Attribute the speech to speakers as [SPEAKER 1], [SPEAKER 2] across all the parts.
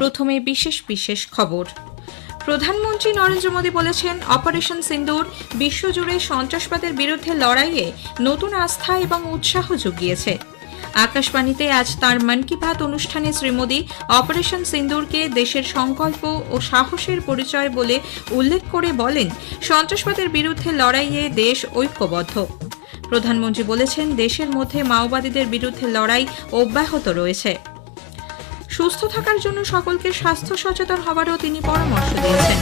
[SPEAKER 1] প্রথমে বিশেষ বিশেষ খবর প্রধানমন্ত্রী নরেন্দ্র মোদী বলেছেন অপারেশন সিন্দুর বিশ্বজুড়ে সন্ত্রাসবাদের বিরুদ্ধে লড়াইয়ে নতুন আস্থা এবং উৎসাহ জুগিয়েছে আকাশবাণীতে আজ তার মন কি বাত অনুষ্ঠানে শ্রী মোদী অপারেশন সিন্দুরকে দেশের সংকল্প ও সাহসের পরিচয় বলে উল্লেখ করে বলেন সন্ত্রাসবাদের বিরুদ্ধে লড়াইয়ে দেশ ঐক্যবদ্ধ প্রধানমন্ত্রী বলেছেন দেশের মধ্যে মাওবাদীদের বিরুদ্ধে লড়াই অব্যাহত রয়েছে সুস্থ থাকার জন্য সকলকে স্বাস্থ্য সচেতন হওয়ারও তিনি পরামর্শ দিয়েছেন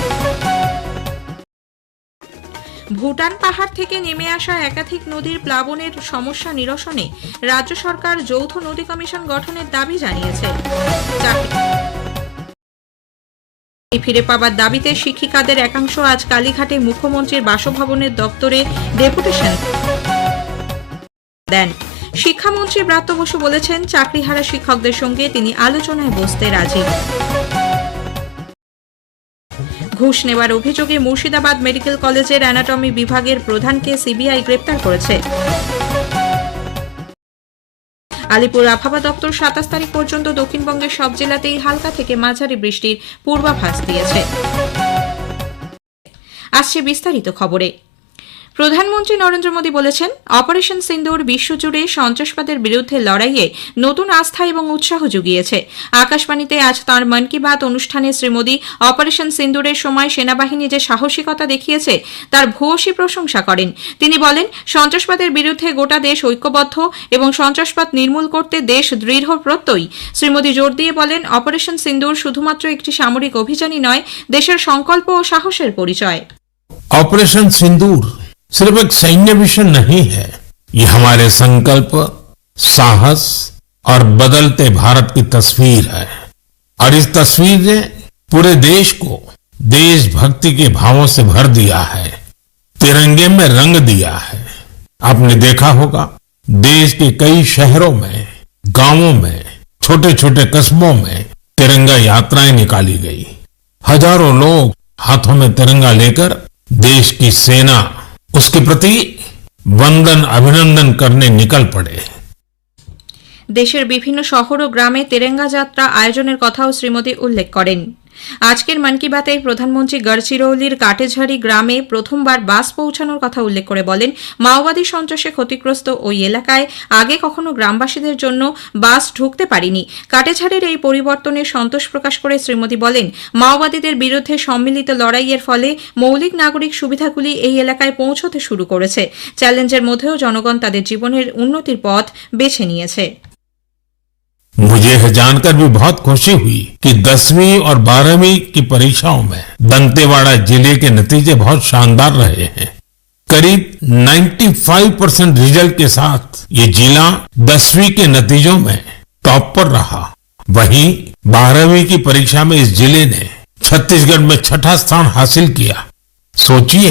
[SPEAKER 1] ভুটান পাহাড় থেকে নেমে আসা একাধিক নদীর প্লাবনের সমস্যা নিরসনে রাজ্য সরকার যৌথ নদী কমিশন গঠনের দাবি জানিয়েছে ফিরে পাবার দাবিতে শিক্ষিকাদের একাংশ আজ কালীঘাটে মুখ্যমন্ত্রীর বাসভবনের দপ্তরে ডেপুটেশন দেন শিক্ষামন্ত্রী ব্রাত্য বসু বলেছেন চাকরিহারা শিক্ষকদের সঙ্গে তিনি আলোচনায় বসতে রাজি ঘুষ নেওয়ার অভিযোগে মুর্শিদাবাদ মেডিকেল কলেজের অ্যানাটমি বিভাগের প্রধানকে সিবিআই গ্রেপ্তার করেছে আলিপুর আবহাওয়া দপ্তর সাতাশ তারিখ পর্যন্ত দক্ষিণবঙ্গের সব জেলাতেই হালকা থেকে মাঝারি বৃষ্টির পূর্বাভাস দিয়েছে আসছে বিস্তারিত খবরে প্রধানমন্ত্রী নরেন্দ্র মোদী বলেছেন অপারেশন সিন্দুর বিশ্বজুড়ে সন্ত্রাসবাদের বিরুদ্ধে লড়াইয়ে নতুন আস্থা এবং উৎসাহ জুগিয়েছে আকাশবাণীতে আজ তাঁর মন কি বাত অনুষ্ঠানে শ্রী মোদী অপারেশন সিন্দুরের সময় সেনাবাহিনী যে সাহসিকতা দেখিয়েছে তার ভূয়সী প্রশংসা করেন তিনি বলেন সন্ত্রাসবাদের বিরুদ্ধে গোটা দেশ ঐক্যবদ্ধ এবং সন্ত্রাসবাদ নির্মূল করতে দেশ দৃঢ় প্রত্যয় শ্রী মোদী জোর দিয়ে বলেন অপারেশন সিন্দুর শুধুমাত্র একটি সামরিক অভিযানই নয় দেশের সংকল্প ও সাহসের পরিচয়
[SPEAKER 2] অপারেশন সিন্দুর सिर्फ एक सैन्य विषय नहीं है ये हमारे संकल्प साहस और बदलते भारत की तस्वीर है और इस तस्वीर ने पूरे देश को देशभक्ति के भावों से भर दिया है तिरंगे में रंग दिया है आपने देखा होगा देश के कई शहरों में गांवों में छोटे छोटे कस्बों में तिरंगा यात्राएं निकाली गई हजारों लोग हाथों में तिरंगा लेकर देश की सेना उसके प्रति वंदन अभिनंदन करने निकल पड़े
[SPEAKER 1] দেশের বিভিন্ন শহর ও গ্রামে তেরেঙ্গা যাত্রা আয়োজনের কথাও শ্রীমতী উল্লেখ করেন আজকের মন কি বাতে প্রধানমন্ত্রী গড়চিরৌলির কাটেঝাড়ি গ্রামে প্রথমবার বাস পৌঁছানোর কথা উল্লেখ করে বলেন মাওবাদী সন্ত্রাসে ক্ষতিগ্রস্ত ওই এলাকায় আগে কখনো গ্রামবাসীদের জন্য বাস ঢুকতে পারিনি কাটেঝাড়ের এই পরিবর্তনে সন্তোষ প্রকাশ করে শ্রীমতী বলেন মাওবাদীদের বিরুদ্ধে সম্মিলিত লড়াইয়ের ফলে মৌলিক নাগরিক সুবিধাগুলি এই এলাকায় পৌঁছতে শুরু করেছে চ্যালেঞ্জের মধ্যেও জনগণ তাদের জীবনের উন্নতির পথ বেছে নিয়েছে
[SPEAKER 2] मुझे यह जानकर भी बहुत खुशी हुई कि दसवीं और बारहवीं की परीक्षाओं में दंतेवाड़ा जिले के नतीजे बहुत शानदार रहे हैं करीब 95 परसेंट रिजल्ट के साथ ये जिला दसवीं के नतीजों में टॉप पर रहा वहीं बारहवीं की परीक्षा में इस जिले ने छत्तीसगढ़ में छठा स्थान हासिल किया सोचिए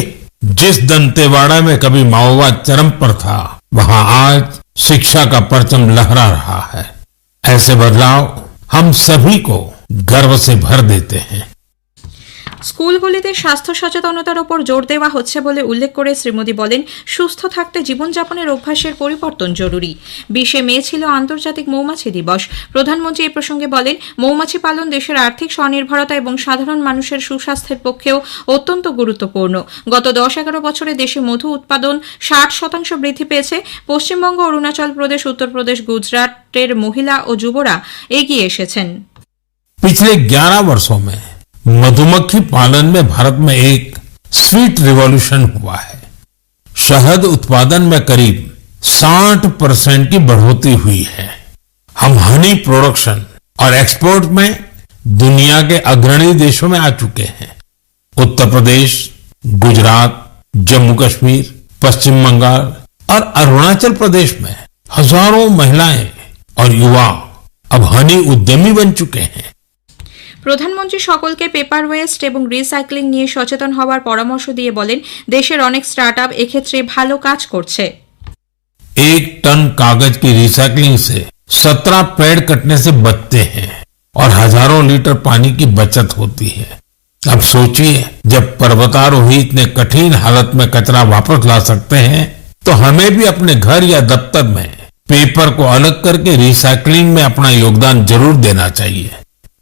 [SPEAKER 2] जिस दंतेवाड़ा में कभी माओवाद चरम पर था वहां आज शिक्षा का परचम लहरा रहा है ऐसे बदलाव हम सभी को गर्व से भर देते हैं
[SPEAKER 1] স্কুলগুলিতে স্বাস্থ্য সচেতনতার উপর জোর দেওয়া হচ্ছে বলে উল্লেখ করে শ্রীমোদী বলেন সুস্থ থাকতে জীবনযাপনের অভ্যাসের পরিবর্তন জরুরি বিশে মে ছিল আন্তর্জাতিক মৌমাছি দিবস প্রধানমন্ত্রী এ প্রসঙ্গে বলেন মৌমাছি পালন দেশের আর্থিক স্বনির্ভরতা এবং সাধারণ মানুষের সুস্বাস্থ্যের পক্ষেও অত্যন্ত গুরুত্বপূর্ণ গত দশ এগারো বছরে দেশে মধু উৎপাদন ষাট শতাংশ বৃদ্ধি পেয়েছে পশ্চিমবঙ্গ অরুণাচল প্রদেশ উত্তরপ্রদেশ গুজরাটের মহিলা ও যুবরা এগিয়ে এসেছেন
[SPEAKER 2] পিছলে গ্যারা বর্ষো মে मधुमक्खी पालन में भारत में एक स्वीट रिवॉल्यूशन हुआ है शहद उत्पादन में करीब 60 परसेंट की बढ़ोतरी हुई है हम हनी प्रोडक्शन और एक्सपोर्ट में दुनिया के अग्रणी देशों में आ चुके हैं उत्तर प्रदेश गुजरात जम्मू कश्मीर पश्चिम बंगाल और अरुणाचल प्रदेश में हजारों महिलाएं और युवा अब हनी उद्यमी बन चुके हैं
[SPEAKER 1] প্রধানমন্ত্রী সকলকে পেপার ওয়েস্ট এবং রিসাইক্লিং নিয়ে সচেতন হওয়ার পরামর্শ দিয়ে বলেন দেশের অনেক স্টার্ট আপ এক্ষেত্রে ভালো কাজ করছে
[SPEAKER 2] एक टन कागज की रिसाइकलिंग से सत्रह पेड़ कटने से बचते हैं और हजारों लीटर पानी की बचत होती है अब सोचिए जब पर्वतारोही इतने कठिन हालत में कचरा वापस ला सकते हैं तो हमें भी अपने घर या दफ्तर में पेपर को अलग करके रिसाइकलिंग में अपना योगदान जरूर देना चाहिए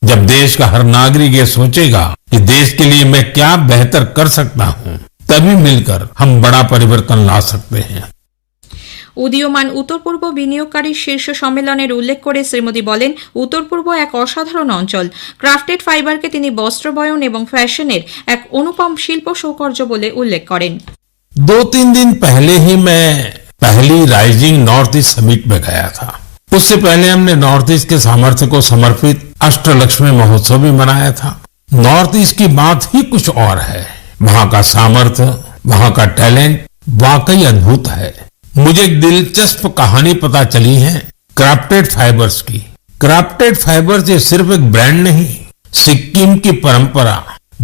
[SPEAKER 2] जब देश का हर नागरिक ये सोचेगा कि देश के लिए मैं क्या बेहतर कर सकता हूँ तभी मिलकर हम बड़ा परिवर्तन ला सकते हैं
[SPEAKER 1] উদীয়মান উত্তর পূর্ব বিনিয়োগকারীর শীর্ষ সম্মেলনের উল্লেখ করে শ্রীমোদী বলেন উত্তর পূর্ব এক অসাধারণ অঞ্চল ক্রাফটেড ফাইবারকে তিনি বস্ত্র বয়ন এবং ফ্যাশনের এক অনুপম শিল্প সৌকর্য বলে উল্লেখ করেন
[SPEAKER 2] दो तीन दिन पहले ही मैं पहली राइजिंग नॉर्थ ईस्ट समिट में गया था उससे पहले हमने नॉर्थ ईस्ट के सामर्थ्य को समर्पित अष्टलक्ष्मी महोत्सव भी मनाया था नॉर्थ ईस्ट की बात ही कुछ और है वहां का सामर्थ्य वहां का टैलेंट वाकई अद्भुत है मुझे एक दिलचस्प कहानी पता चली है क्राफ्टेड फाइबर्स की क्राफ्टेड फाइबर्स ये सिर्फ एक ब्रांड नहीं सिक्किम की परंपरा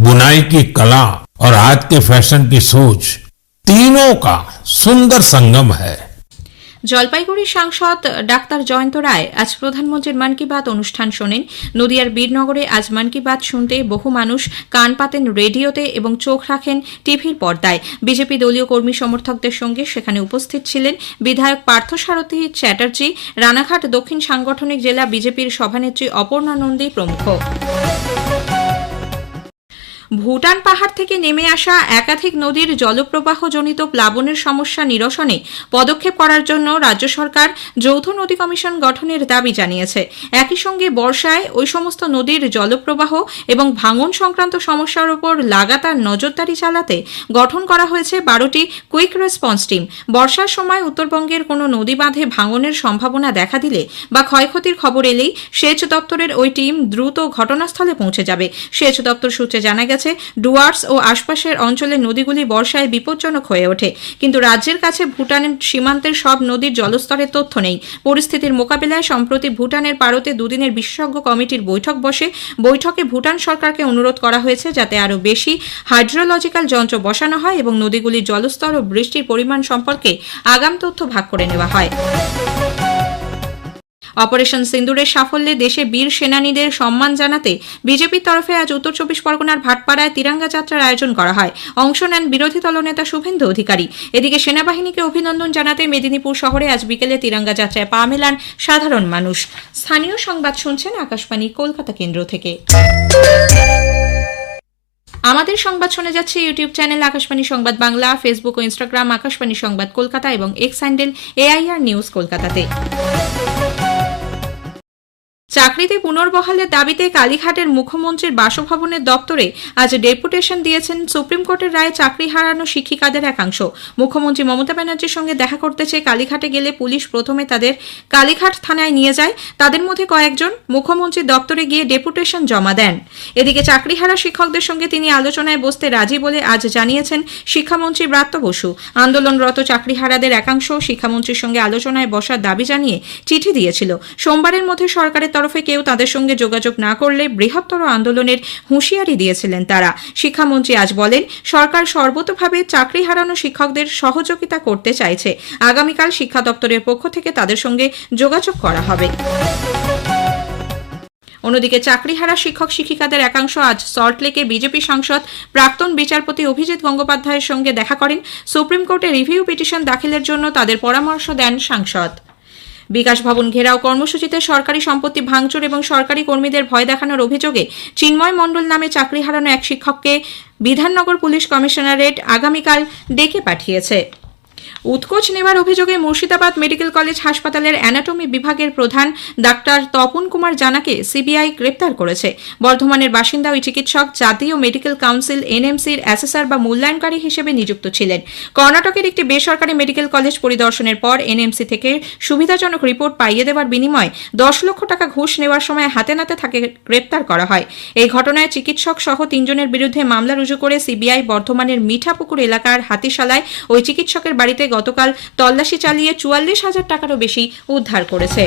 [SPEAKER 2] बुनाई की कला और आज के फैशन की सोच तीनों का सुंदर संगम है
[SPEAKER 1] জলপাইগুড়ি সাংসদ ডাক্তার জয়ন্ত রায় আজ প্রধানমন্ত্রীর মন কি বাত অনুষ্ঠান শোনেন নদিয়ার বীরনগরে আজ মন কি বাত শুনতে বহু মানুষ কান পাতেন রেডিওতে এবং চোখ রাখেন টিভির পর্দায় বিজেপি দলীয় কর্মী সমর্থকদের সঙ্গে সেখানে উপস্থিত ছিলেন বিধায়ক পার্থসারথী চ্যাটার্জি রানাঘাট দক্ষিণ সাংগঠনিক জেলা বিজেপির সভানেত্রী অপর্ণা নন্দী প্রমুখ ভুটান পাহাড় থেকে নেমে আসা একাধিক নদীর জলপ্রবাহজনিত প্লাবনের সমস্যা নিরসনে পদক্ষেপ করার জন্য রাজ্য সরকার যৌথ নদী কমিশন গঠনের দাবি জানিয়েছে একই সঙ্গে বর্ষায় ওই সমস্ত নদীর জলপ্রবাহ এবং ভাঙন সংক্রান্ত সমস্যার উপর লাগাতার নজরদারি চালাতে গঠন করা হয়েছে বারোটি কুইক রেসপন্স টিম বর্ষার সময় উত্তরবঙ্গের কোনো নদী বাঁধে ভাঙনের সম্ভাবনা দেখা দিলে বা ক্ষয়ক্ষতির খবর এলেই সেচ দপ্তরের ওই টিম দ্রুত ঘটনাস্থলে পৌঁছে যাবে সেচ দপ্তর সূত্রে জানা গেছে গেছে ডুয়ার্স ও আশপাশের অঞ্চলের নদীগুলি বর্ষায় বিপজ্জনক হয়ে ওঠে কিন্তু রাজ্যের কাছে ভুটানের সীমান্তের সব নদীর জলস্তরের তথ্য নেই পরিস্থিতির মোকাবিলায় সম্প্রতি ভুটানের পারতে দুদিনের বিশেষজ্ঞ কমিটির বৈঠক বসে বৈঠকে ভুটান সরকারকে অনুরোধ করা হয়েছে যাতে আরও বেশি হাইড্রোলজিক্যাল যন্ত্র বসানো হয় এবং নদীগুলির জলস্তর ও বৃষ্টির পরিমাণ সম্পর্কে আগাম তথ্য ভাগ করে নেওয়া হয় অপারেশন সিন্দুরের সাফল্যে দেশে বীর সেনানীদের সম্মান জানাতে বিজেপির তরফে আজ উত্তর চব্বিশ পরগনার ভাটপাড়ায় তিরঙ্গা যাত্রার আয়োজন করা হয় অংশ নেন বিরোধী দলনেতা শুভেন্দু অধিকারী এদিকে সেনাবাহিনীকে অভিনন্দন জানাতে মেদিনীপুর শহরে আজ বিকেলে তিরঙ্গা যাত্রায় পা মেলান সাধারণ মানুষ স্থানীয় সংবাদ শুনছেন আকাশবাণী কলকাতা কেন্দ্র থেকে আমাদের সংবাদ শোনা যাচ্ছে ইউটিউব চ্যানেল আকাশবাণী সংবাদ বাংলা ফেসবুক ও ইনস্টাগ্রাম আকাশবাণী সংবাদ কলকাতা এবং এক্স হ্যান্ডেল এআইআর নিউজ কলকাতাতে চাকরিতে পুনর্বহালের দাবিতে কালীঘাটের মুখ্যমন্ত্রীর বাসভবনের দপ্তরে আজ ডেপুটেশন দিয়েছেন সুপ্রিম কোর্টের রায়ে চাকরি হারানো শিক্ষিকাদের একাংশ মুখ্যমন্ত্রী মমতা ব্যানার্জির সঙ্গে দেখা করতে চেয়ে কালীঘাটে গেলে পুলিশ প্রথমে তাদের কালীঘাট থানায় নিয়ে যায় তাদের মধ্যে কয়েকজন মুখ্যমন্ত্রীর দপ্তরে গিয়ে ডেপুটেশন জমা দেন এদিকে চাকরিহারা শিক্ষকদের সঙ্গে তিনি আলোচনায় বসতে রাজি বলে আজ জানিয়েছেন শিক্ষামন্ত্রী ব্রাত্য বসু আন্দোলনরত চাকরিহারাদের একাংশ শিক্ষামন্ত্রীর সঙ্গে আলোচনায় বসার দাবি জানিয়ে চিঠি দিয়েছিল সোমবারের মধ্যে সরকারের তরফে কেউ তাদের সঙ্গে যোগাযোগ না করলে বৃহত্তর আন্দোলনের হুঁশিয়ারি দিয়েছিলেন তারা শিক্ষামন্ত্রী আজ বলেন সরকার সর্বতোভাবে চাকরি হারানো শিক্ষকদের সহযোগিতা করতে চাইছে আগামীকাল শিক্ষা দপ্তরের পক্ষ থেকে তাদের সঙ্গে যোগাযোগ করা হবে অন্যদিকে চাকরিহারা শিক্ষক শিক্ষিকাদের একাংশ আজ সল্টলেকে বিজেপি সাংসদ প্রাক্তন বিচারপতি অভিজিৎ গঙ্গোপাধ্যায়ের সঙ্গে দেখা করেন সুপ্রিম কোর্টে রিভিউ পিটিশন দাখিলের জন্য তাদের পরামর্শ দেন সাংসদ বিকাশ ভবন ঘেরাও কর্মসূচিতে সরকারি সম্পত্তি ভাঙচুর এবং সরকারি কর্মীদের ভয় দেখানোর অভিযোগে চিন্ময় মণ্ডল নামে চাকরি হারানো এক শিক্ষককে বিধাননগর পুলিশ কমিশনারেট আগামীকাল ডেকে পাঠিয়েছে উৎকোচ নেবার অভিযোগে মুর্শিদাবাদ মেডিকেল কলেজ হাসপাতালের অ্যানাটমি বিভাগের প্রধান ডাক্তার তপন কুমার জানাকে সিবিআই গ্রেপ্তার করেছে বর্ধমানের বাসিন্দা ওই চিকিৎসক জাতীয় মেডিকেল কাউন্সিল এনএমসির অ্যাসেসার বা মূল্যায়নকারী হিসেবে নিযুক্ত ছিলেন কর্ণাটকের একটি বেসরকারি মেডিকেল কলেজ পরিদর্শনের পর এনএমসি থেকে সুবিধাজনক রিপোর্ট পাইয়ে দেওয়ার বিনিময়ে দশ লক্ষ টাকা ঘুষ নেওয়ার সময় হাতে নাতে তাকে গ্রেপ্তার করা হয় এই ঘটনায় চিকিৎসক সহ তিনজনের বিরুদ্ধে মামলা রুজু করে সিবিআই বর্ধমানের মিঠাপুকুর এলাকার হাতিশালায় ওই চিকিৎসকের বাড়ি বাড়িতে গতকাল তল্লাশি চালিয়ে চুয়াল্লিশ হাজার টাকারও বেশি উদ্ধার করেছে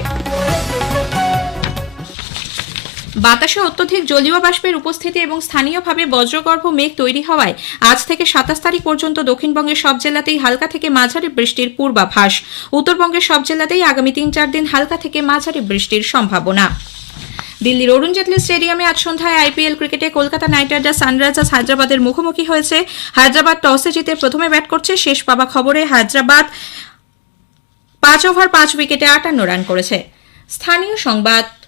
[SPEAKER 1] বাতাসে অত্যধিক জলীয় বাষ্পের উপস্থিতি এবং স্থানীয়ভাবে বজ্রগর্ভ মেঘ তৈরি হওয়ায় আজ থেকে সাতাশ তারিখ পর্যন্ত দক্ষিণবঙ্গের সব জেলাতেই হালকা থেকে মাঝারি বৃষ্টির পূর্বাভাস উত্তরবঙ্গের সব জেলাতেই আগামী তিন চার দিন হালকা থেকে মাঝারি বৃষ্টির সম্ভাবনা দিল্লির অরুণ জেটলি স্টেডিয়ামে আজ সন্ধ্যায় আইপিএল ক্রিকেটে কলকাতা নাইট রাইডার্স সানরাইজার্স হায়দ্রাবাদের মুখোমুখি হয়েছে হায়দ্রাবাদ টসে জিতে প্রথমে ব্যাট করছে শেষ পাওয়া খবরে হায়দ্রাবাদ পাঁচ ওভার পাঁচ উইকেটে আটান্ন রান করেছে স্থানীয় সংবাদ